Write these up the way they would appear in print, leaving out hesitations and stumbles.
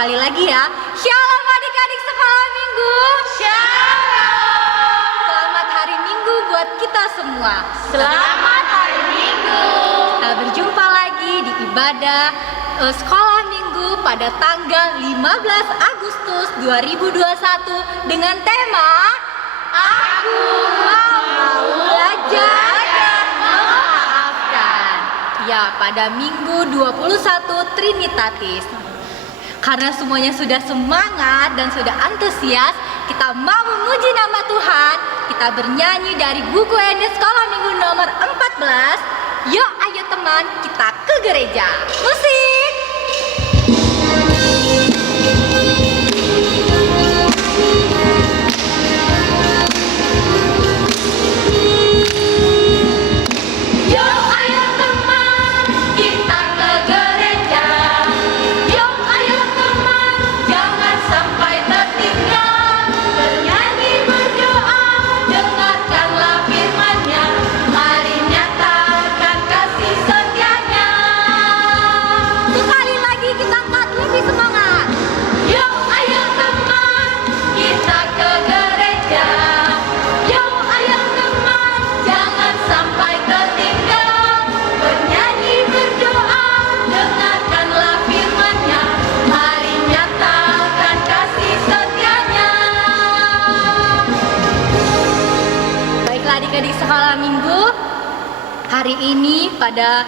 Sekali lagi ya, Shalom adik-adik sekolah minggu. Shalom. Selamat hari Minggu buat kita semua. Selamat hari Minggu. Kita berjumpa lagi di ibadah sekolah minggu pada tanggal 15 Agustus 2021 dengan tema Aku mau belajar dan memaafkan. Ya, pada Minggu 21 Trinitatis. Karena semuanya sudah semangat dan sudah antusias, kita mau memuji nama Tuhan. Kita bernyanyi dari buku END Sekolah Minggu nomor 14. Yuk ayo teman, kita ke gereja. Musik! Yuk ayo teman, kita ke gereja. Yuk ayo teman, jangan sampai tertinggal. Bernyanyi berdoa, dengarkanlah firman-Nya. Mari nyatakan kasih setianya. Sekali lagi kita angkat lebih semangat. Yuk ayo teman, kita ke gereja. Yuk ayo teman, jangan sampai tertinggal. Bernyanyi berdoa, dengarkanlah firman-Nya. Mari nyatakan kasih setianya. Baiklah adik-adik sekolah minggu, hari ini pada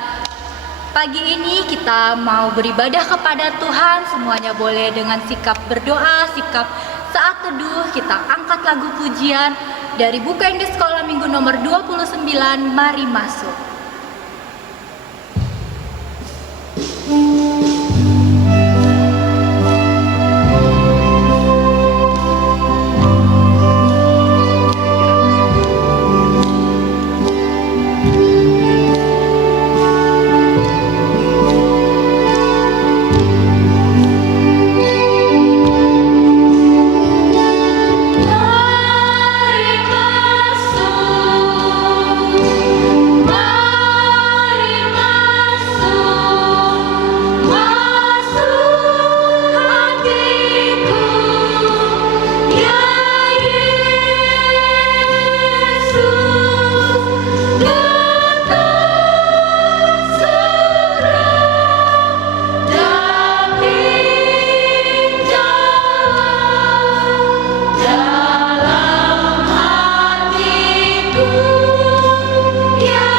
pagi ini kita mau beribadah kepada Tuhan. Semuanya boleh dengan sikap berdoa, sikap saat teduh. Kita angkat lagu pujian dari buku END Sekolah Minggu nomor 29. Mari masuk. Mari masuk, mari masuk, masuk hatiku, ya Yesus, datang segera dan tinggallah dalam hatiku, ya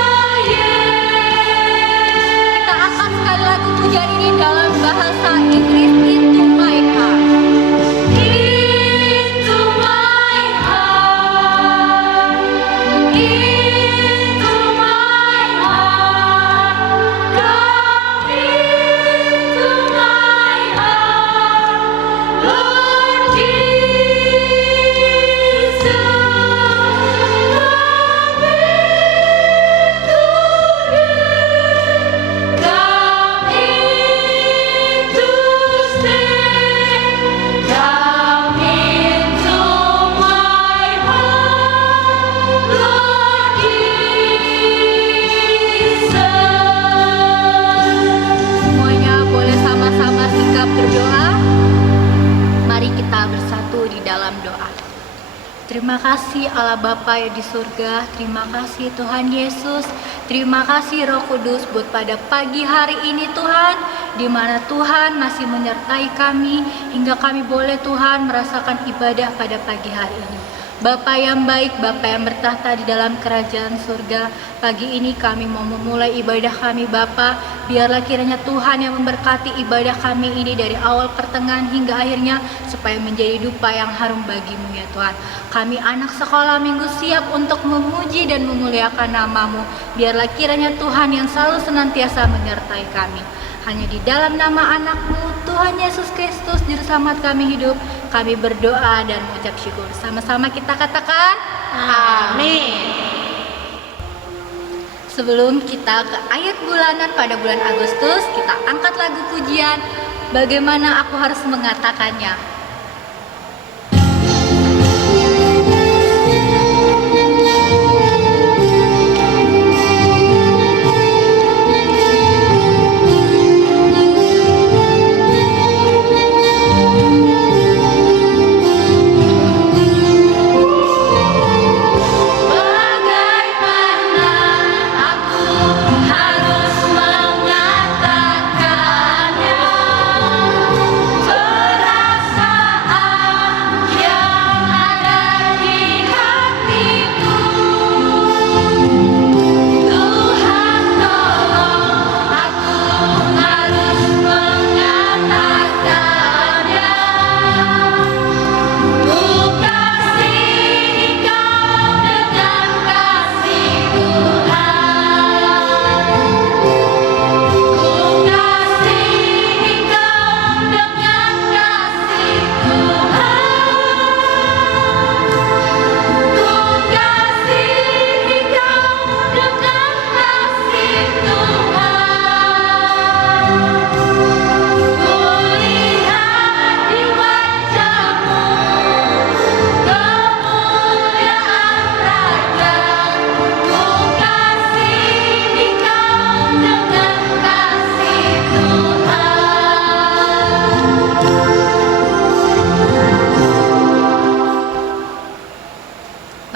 Yesus. Kita akan sekali lagu pujian ini dalam bahasa Inggris. Into my heart. Into my heart, into my heart, come into my heart, Lord Jesus, come into stay, come into my heart, Lord Jesus. Semuanya boleh sama-sama sikap berdoa. Mari kita bersatu di dalam doa. Terima kasih Allah Bapa yang di surga. Terima kasih Tuhan Yesus. Terima kasih Roh Kudus buat pada pagi hari ini Tuhan, di mana Tuhan masih menyertai kami hingga kami boleh Tuhan merasakan ibadah pada pagi hari ini. Bapa yang baik, Bapa yang bertahta di dalam kerajaan surga, pagi ini kami mau memulai ibadah kami Bapa. Biarlah kiranya Tuhan yang memberkati ibadah kami ini dari awal pertengahan hingga akhirnya, supaya menjadi dupa yang harum bagimu ya Tuhan. Kami anak sekolah minggu siap untuk memuji dan memuliakan nama-Mu. Biarlah kiranya Tuhan yang selalu senantiasa menyertai kami. Hanya di dalam nama anak-Mu, Tuhan Yesus Kristus, Juru Selamat kami hidup, kami berdoa dan mengucap syukur. Sama-sama kita katakan, amin. Sebelum kita ke ayat bulanan pada bulan Agustus, kita angkat lagu pujian, bagaimana aku harus mengatakannya.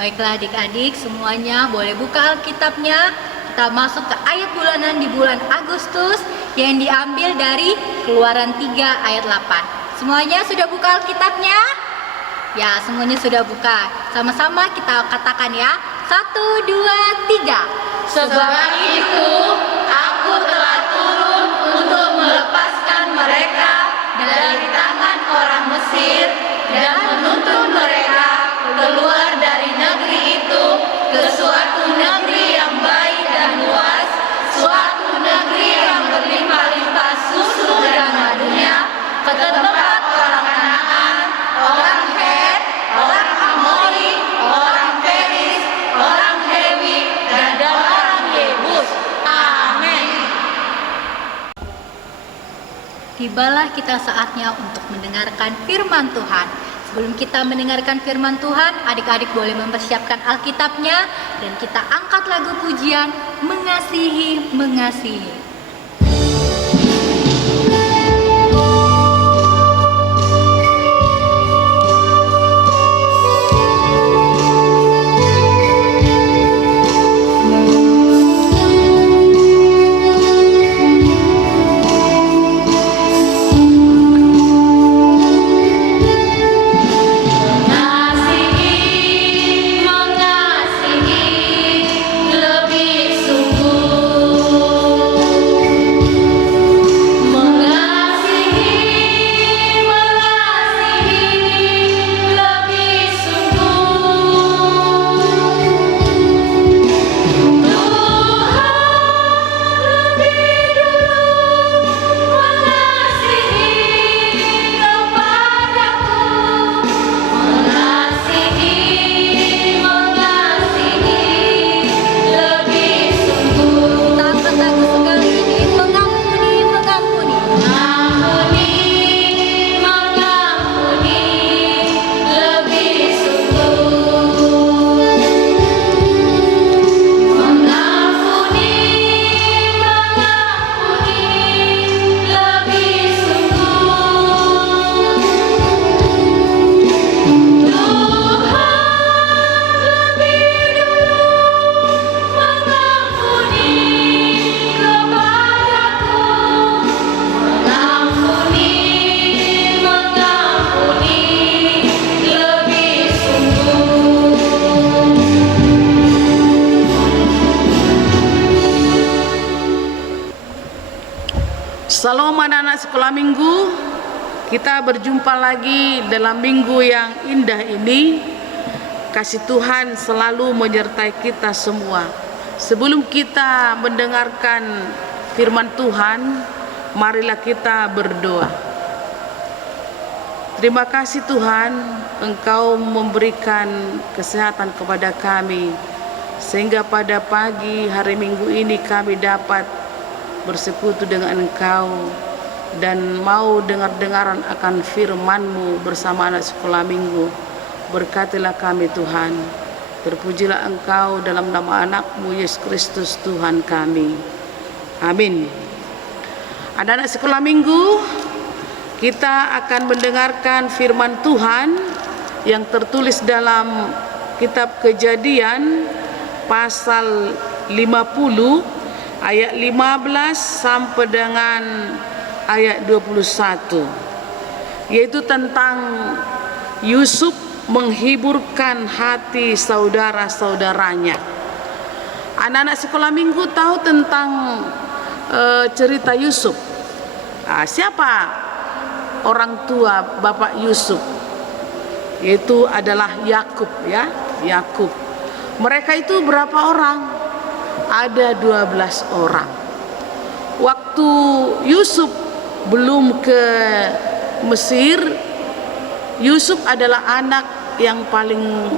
Baiklah adik-adik semuanya boleh buka Alkitabnya. Kita masuk ke ayat bulanan di bulan Agustus yang diambil dari Keluaran 3 ayat 8. Semuanya sudah buka Alkitabnya? Ya, semuanya sudah buka. Sama-sama kita katakan ya. 1, 2, 3. Sebab itu aku telah turun untuk melepaskan mereka dari tangan orang Mesir dan menuntun mereka keluar dari negeri itu ke suatu negeri yang baik dan luas, suatu negeri yang berlimpah-limpah susu dan madunya, ke tempat orang Kanaan, orang Het, orang Amori, orang Feris, orang Hewi, dan orang Yebus. Amin. Tibalah kita saatnya untuk mendengarkan firman Tuhan. Sebelum kita mendengarkan firman Tuhan, adik-adik boleh mempersiapkan Alkitabnya dan kita angkat lagu pujian Mengasihi, Mengasihi. Salam anak-anak sekolah minggu. Kita berjumpa lagi dalam minggu yang indah ini. Kasih Tuhan selalu menyertai kita semua. Sebelum kita mendengarkan firman Tuhan, marilah kita berdoa. Terima kasih Tuhan, Engkau memberikan kesehatan kepada kami, sehingga pada pagi hari Minggu ini kami dapat bersekutu dengan Engkau dan mau dengar-dengaran akan firman-Mu bersama anak sekolah minggu. Berkatilah kami Tuhan. Terpujilah Engkau dalam nama anak-Mu Yesus Kristus Tuhan kami. Amin. Anak-anak sekolah minggu, kita akan mendengarkan firman Tuhan yang tertulis dalam kitab Kejadian pasal 50 ayat 15 sampai dengan ayat 21, yaitu tentang Yusuf menghiburkan hati saudara-saudaranya. Anak-anak sekolah minggu tahu tentang cerita Yusuf. Siapa orang tua Bapak Yusuf? Yaitu adalah Yakub, ya, Yakub. Mereka itu berapa orang? Ada 12 orang. Waktu Yusuf belum ke Mesir, Yusuf adalah anak yang paling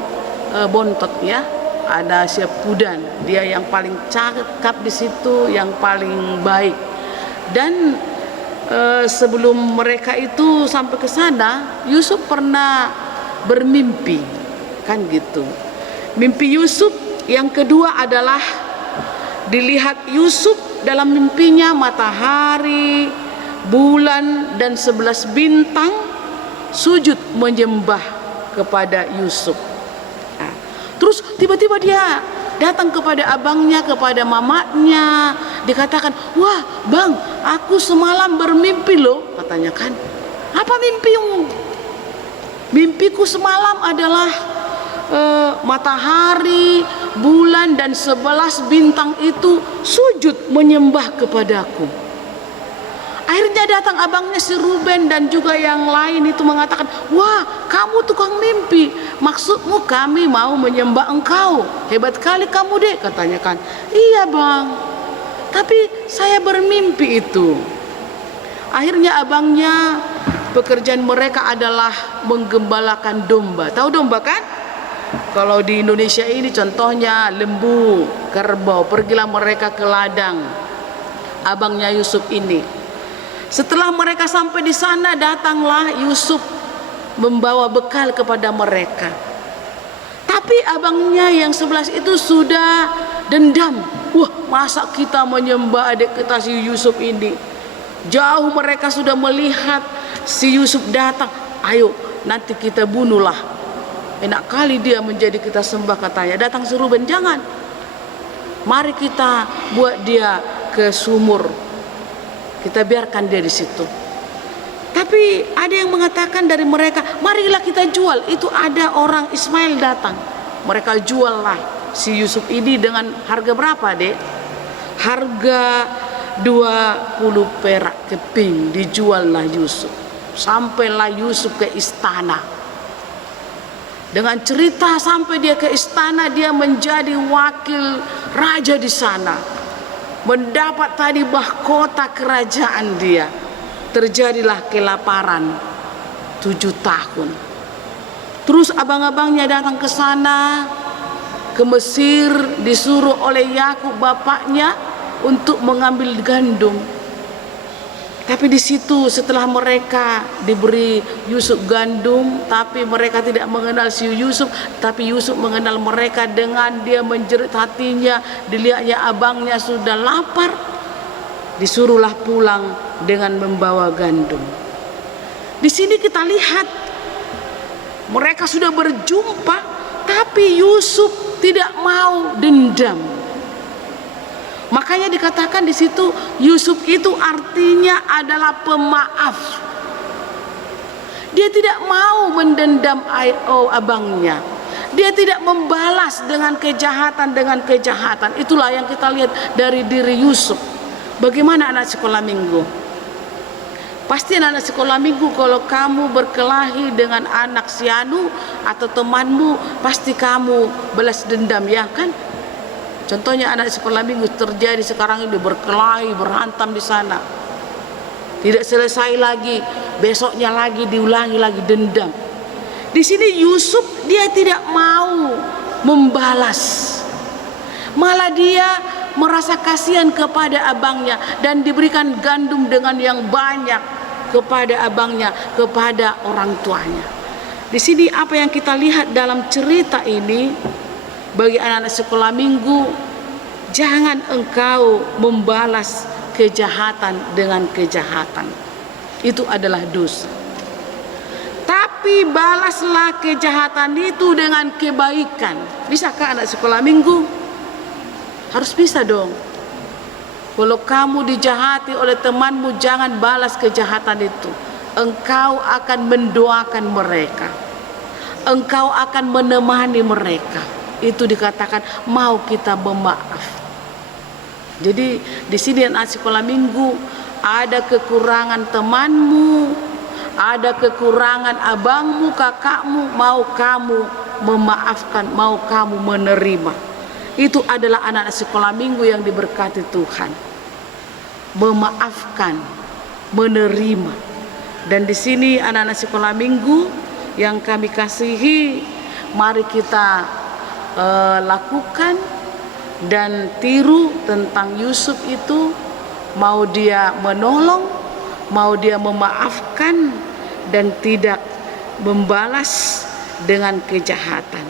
bontot, ya. Ada Syapudan, dia yang paling cakap di situ, yang paling baik. Dan sebelum mereka itu sampai ke sana, Yusuf pernah bermimpi, kan gitu. Mimpi Yusuf yang kedua adalah dilihat Yusuf dalam mimpinya matahari, bulan, dan 11 bintang sujud menyembah kepada Yusuf. Terus tiba-tiba dia datang kepada abangnya, kepada mamanya, dikatakan, "Wah, Bang, aku semalam bermimpi loh," katanya kan. "Apa mimpimu?" "Mimpiku semalam adalah matahari, bulan dan 11 bintang itu sujud menyembah kepadaku." Akhirnya datang abangnya si Ruben dan juga yang lain itu mengatakan, "Wah, kamu tukang mimpi. Maksudmu kami mau menyembah engkau. Hebat kali kamu, Dek," katanya kan. "Iya, Bang. Tapi saya bermimpi itu." Akhirnya abangnya, pekerjaan mereka adalah menggembalakan domba. Tahu domba kan? Kalau di Indonesia ini contohnya lembu, kerbau. Pergilah mereka ke ladang abangnya Yusuf ini. Setelah mereka sampai di sana, datanglah Yusuf membawa bekal kepada mereka. Tapi abangnya yang 11 itu sudah dendam. "Wah, masa kita menyembah adik kita si Yusuf ini?" Jauh mereka sudah melihat si Yusuf datang. "Ayo, nanti kita bunuhlah. Enak kali dia menjadi kita sembah," katanya. Datang si Ruben, "Jangan. Mari kita buat dia ke sumur. Kita biarkan dia di situ." Tapi ada yang mengatakan dari mereka, "Marilah kita jual." Itu ada orang Ismail datang. Mereka juallah si Yusuf ini dengan harga berapa, Dek? Harga 20 perak keping dijuallah Yusuf. Sampailah Yusuf ke istana. Dengan cerita sampai dia ke istana, dia menjadi wakil raja di sana. Mendapat tadi mahkota kerajaan dia. Terjadilah kelaparan 7 tahun. Terus abang-abangnya datang ke sana, ke Mesir, disuruh oleh Yakub bapaknya untuk mengambil gandum. Tapi di situ setelah mereka diberi Yusuf gandum, tapi mereka tidak mengenal si Yusuf, tapi Yusuf mengenal mereka. Dengan dia menjerit hatinya, dilihatnya abangnya sudah lapar, disuruhlah pulang dengan membawa gandum. Di sini kita lihat mereka sudah berjumpa, tapi Yusuf tidak mau dendam. Makanya dikatakan di situ Yusuf itu artinya adalah pemaaf. Dia tidak mau mendendam abangnya. Dia tidak membalas dengan kejahatan dengan kejahatan. Itulah yang kita lihat dari diri Yusuf. Bagaimana anak sekolah minggu? Pasti anak sekolah minggu kalau kamu berkelahi dengan anak sianu atau temanmu, pasti kamu balas dendam, ya kan? Contohnya anak sekolah minggu terjadi sekarang ini, berkelahi, berhantam di sana. Tidak selesai lagi, besoknya lagi diulangi lagi, dendam. Di sini Yusuf dia tidak mau membalas. Malah dia merasa kasihan kepada abangnya dan diberikan gandum dengan yang banyak kepada abangnya, kepada orang tuanya. Di sini apa yang kita lihat dalam cerita ini, bagi anak-anak sekolah minggu, jangan engkau membalas kejahatan dengan kejahatan. Itu adalah dosa. Tapi balaslah kejahatan itu dengan kebaikan. Bisakah anak sekolah minggu? Harus bisa dong. Kalau kamu dijahati oleh temanmu, jangan balas kejahatan itu. Engkau akan mendoakan mereka. Engkau akan menemani mereka. Itu dikatakan mau kita memaaf. Jadi di sini anak sekolah minggu, ada kekurangan temanmu, ada kekurangan abangmu, kakakmu, mau kamu memaafkan, mau kamu menerima. Itu adalah anak-anak sekolah minggu yang diberkati Tuhan. Memaafkan, menerima. Dan di sini anak-anak sekolah minggu yang kami kasihi, mari kita lakukan dan tiru tentang Yusuf itu. Mau dia menolong, mau dia memaafkan dan tidak membalas dengan kejahatan.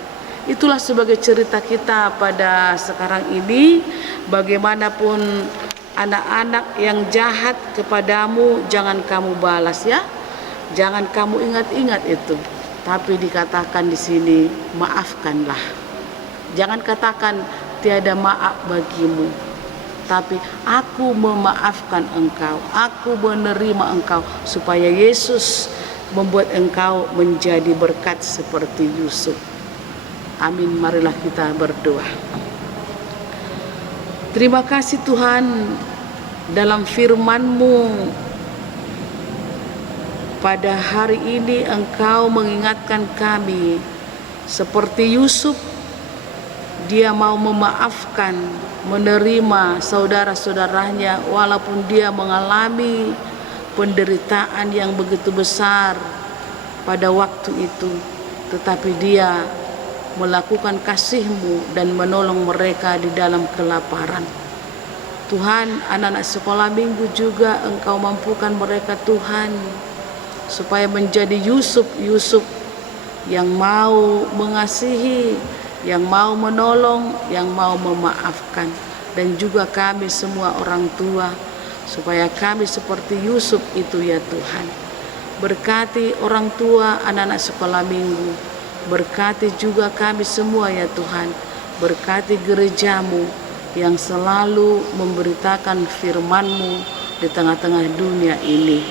Itulah sebagai cerita kita pada sekarang ini. Bagaimanapun anak-anak yang jahat kepadamu, jangan kamu balas, ya. Jangan kamu ingat-ingat itu. Tapi dikatakan di sini, maafkanlah. Jangan katakan tiada maaf bagimu, tapi aku memaafkan engkau, aku menerima engkau, supaya Yesus membuat engkau menjadi berkat seperti Yusuf. Amin. Marilah kita berdoa. Terima kasih Tuhan, dalam firman-Mu pada hari ini Engkau mengingatkan kami seperti Yusuf, dia mau memaafkan, menerima saudara-saudaranya walaupun dia mengalami penderitaan yang begitu besar pada waktu itu, tetapi dia melakukan kasih-Mu dan menolong mereka di dalam kelaparan. Tuhan, anak-anak sekolah minggu juga Engkau mampukan mereka Tuhan, supaya menjadi Yusuf yang mau mengasihi, yang mau menolong, yang mau memaafkan. Dan juga kami semua orang tua, supaya kami seperti Yusuf itu ya Tuhan. Berkati orang tua anak-anak sekolah minggu, berkati juga kami semua ya Tuhan. Berkati gereja-Mu yang selalu memberitakan firman-Mu di tengah-tengah dunia ini.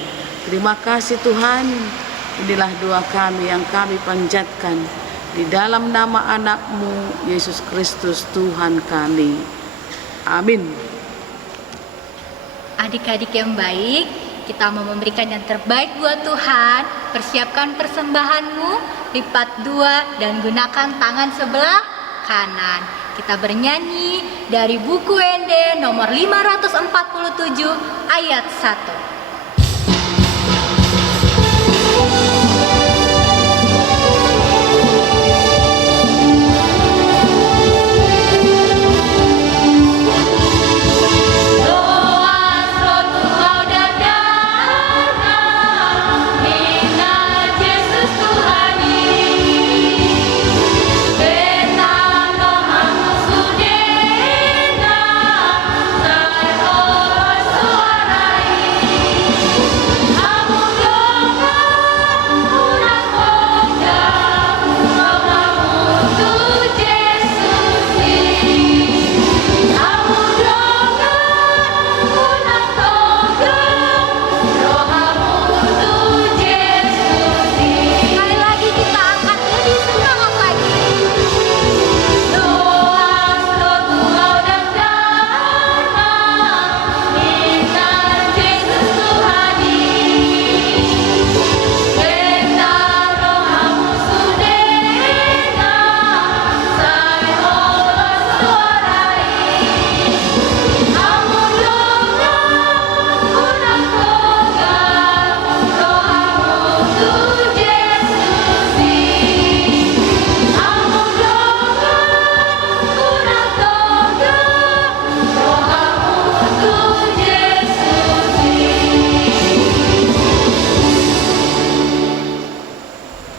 Terima kasih Tuhan. Inilah doa kami yang kami panjatkan di dalam nama anak-Mu Yesus Kristus Tuhan kami. Amin. Adik-adik yang baik, kita mau memberikan yang terbaik buat Tuhan. Persiapkan persembahanmu, lipat 2 dan gunakan tangan sebelah kanan. Kita bernyanyi dari buku WND nomor 547 ayat 1.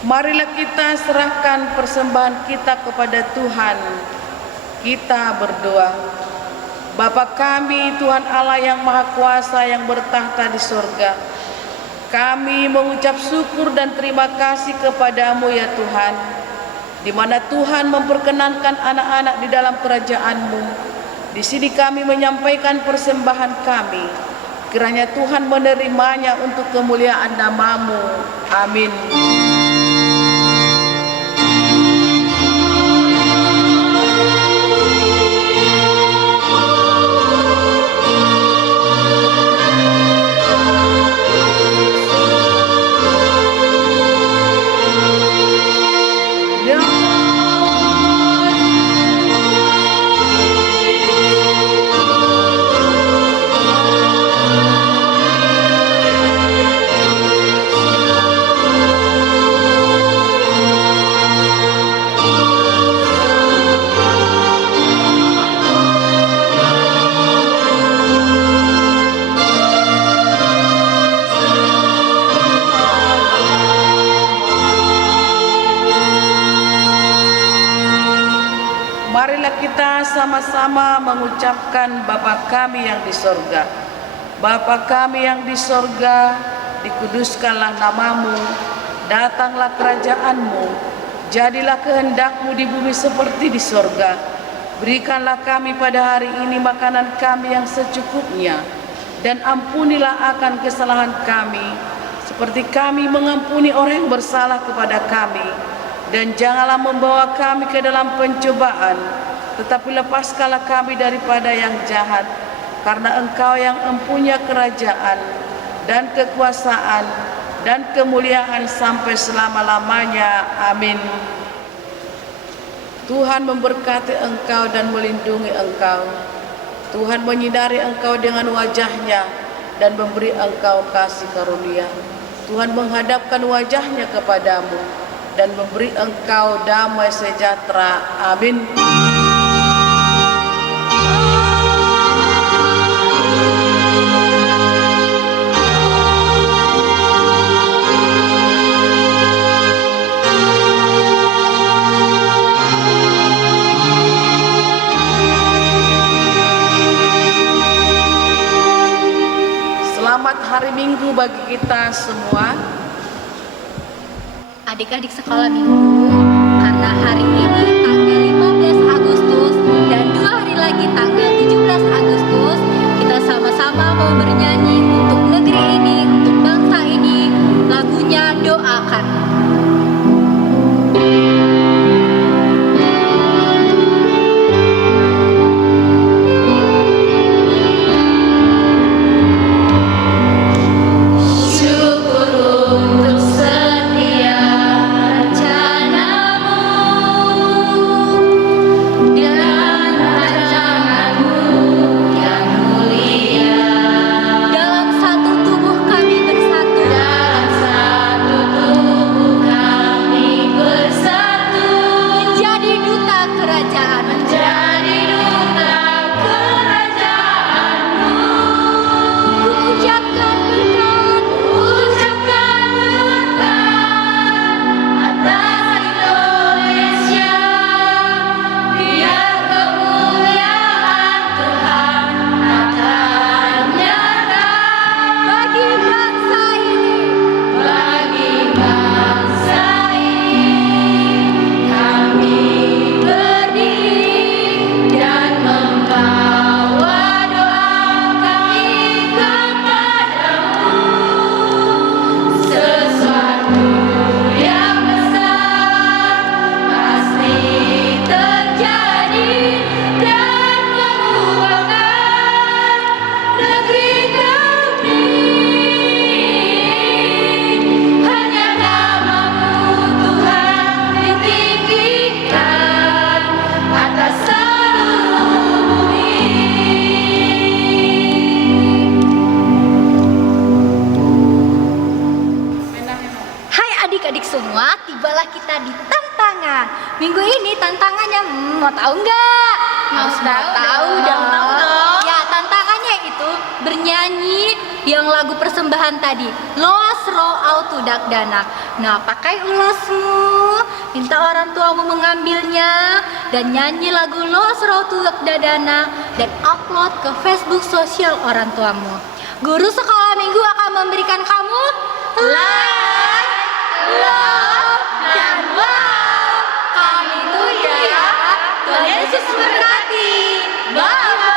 Marilah kita serahkan persembahan kita kepada Tuhan. Kita berdoa. Bapa kami, Tuhan Allah yang Maha Kuasa yang bertahta di sorga, kami mengucap syukur dan terima kasih kepadamu ya Tuhan, di mana Tuhan memperkenankan anak-anak di dalam kerajaan-Mu. Di sini kami menyampaikan persembahan kami. Kiranya Tuhan menerimanya untuk kemuliaan nama-Mu. Amin. Marilah kita sama-sama mengucapkan Bapa kami yang di sorga. Bapa kami yang di sorga, dikuduskanlah nama-Mu, datanglah kerajaan-Mu, Jadilah kehendak-Mu di bumi seperti di sorga. Berikanlah kami pada hari ini makanan kami yang secukupnya, dan ampunilah akan kesalahan kami, seperti kami mengampuni orang yang bersalah kepada kami. Dan janganlah membawa kami ke dalam pencobaan, tetapi lepaskanlah kami daripada yang jahat. Karena Engkau yang mempunyai kerajaan dan kekuasaan dan kemuliaan sampai selama-lamanya. Amin. Tuhan memberkati engkau dan melindungi engkau. Tuhan menyinari engkau dengan wajah-Nya dan memberi engkau kasih karunia. Tuhan menghadapkan wajah-Nya kepadamu dan memberi engkau damai sejahtera. Amin. Selamat hari Minggu bagi kita semua. Adik-adik sekolah minggu, karena hari ini tanggal 15 Agustus dan 2 hari lagi tanggal 17 Agustus, kita sama-sama mau bernyanyi untuk negeri ini, untuk bangsa ini, lagunya Doakan. Semua tibalah kita di tantangan. Minggu ini tantangannya mau tahu nggak? Harus mau tahu dong. Ya, tantangannya itu bernyanyi yang lagu persembahan tadi, Loas Ro Autudak Danak. Nah, pakai ulasmu, minta orang tuamu mengambilnya dan nyanyi lagu Loas Ro Autudak Danak dan upload ke Facebook sosial orang tuamu. Guru sekolah minggu akan memberikan kamu like, love, dan wow. Kami tunggu ya. Tuhan Yesus memberkati. Bye.